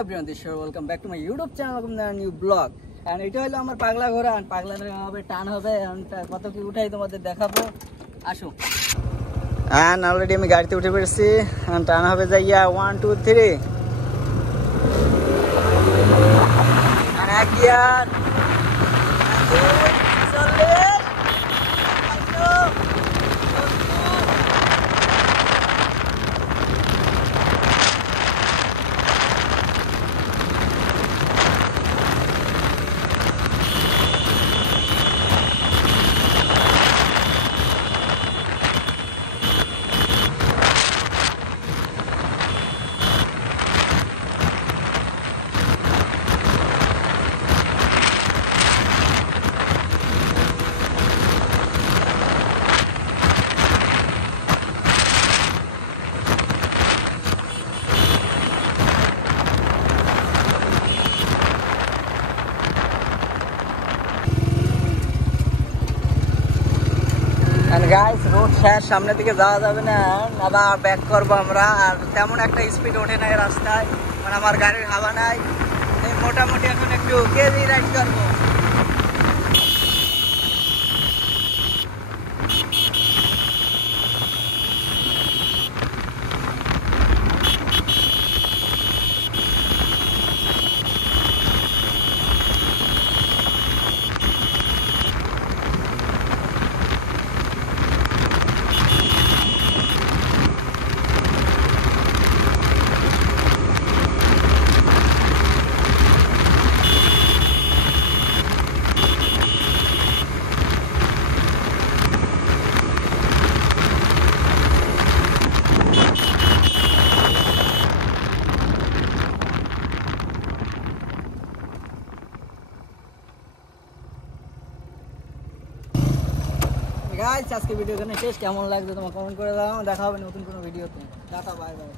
everyone, this is Shore. Welcome back to my YouTube channel. Welcome to a new vlog. And এটা হলো আমার পাগলা ঘোড়া, and পাগলা হবে টান হবে, and কত কি উঠাই তোমাদের দেখাবো। আসো। And already আমি গাড়িতে উঠে পড়েছি, and টান হবে যাইয়া 1 2 3 and এক গিয়ার and guys, road শেষ, সামনের দিকে যাওয়া যাবে না, আবার ব্যাক করবো আমরা। আর তেমন একটা স্পিড ওঠে না এই রাস্তায়, মানে আমার গাড়ির হাওয়া নাই। মোটামুটি এখন একটু কেজি রাইড করবো। গাইস, আজকে ভিডিও এখানে শেষ। কেমন লাগছে তোমার কমেন্ট করে দাও। দেখা হবে নতুন কোনো ভিডিওতে। Tata, bye bye.